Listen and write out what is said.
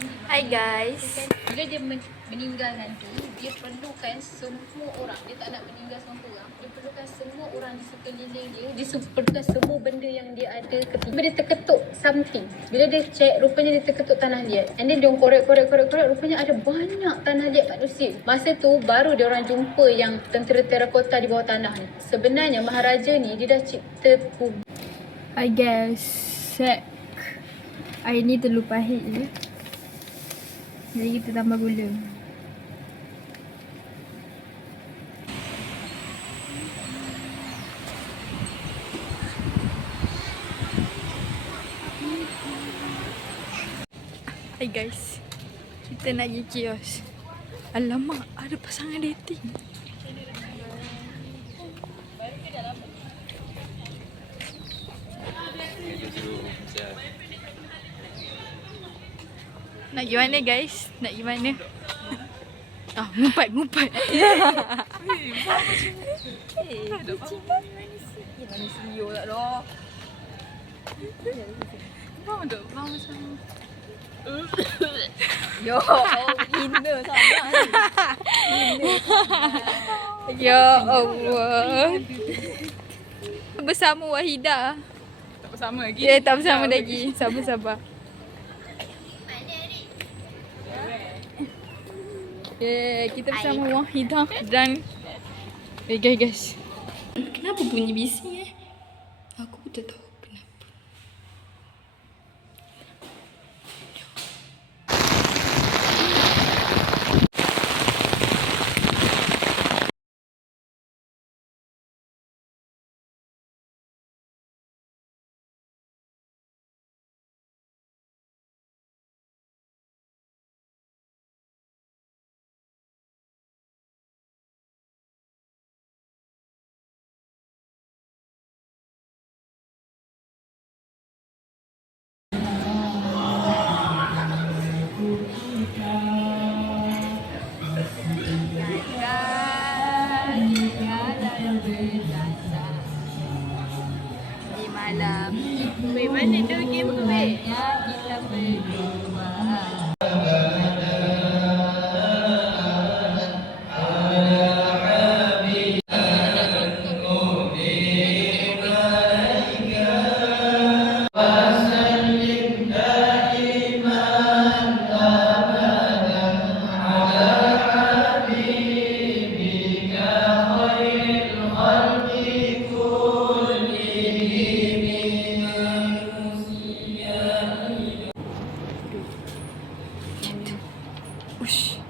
Hai guys. Bila dia meninggal nanti, dia perlukan semua orang. Dia tak nak meninggal seorang. Dia perlukan semua orang di sekeliling dia. Dia perlukan semua benda yang dia ada ketika dia terketuk something. Bila dia check, rupanya dia terketuk tanah liat. And then dia korek. Rupanya ada banyak tanah liat kat Mesir. Masa tu baru dia orang jumpa yang tentera terakota di bawah tanah ni. Sebenarnya Maharaja ni dia dah cipta Hai guys. Sek. Air ni terlalu pahit je. Jadi kita tambah gula. Hai guys. Kita nak pergi kios. Alamak, ada pasangan dating. Nak pergi mana guys? Nak pergi mana? Ngumpat. CEO tak dah. Faham tak? Faham macam Yo, hina sangat. ya Allah. Bersama Wahidah. Tak bersama lagi. Ya, tak bersama lagi. Sabar. Kita bersama Wahidah dan guys. Kenapa bunyi bising Aku pun tak tahu kenapa. Di malam. Weh, mana tu game tu weh? Kita berdua. Ush.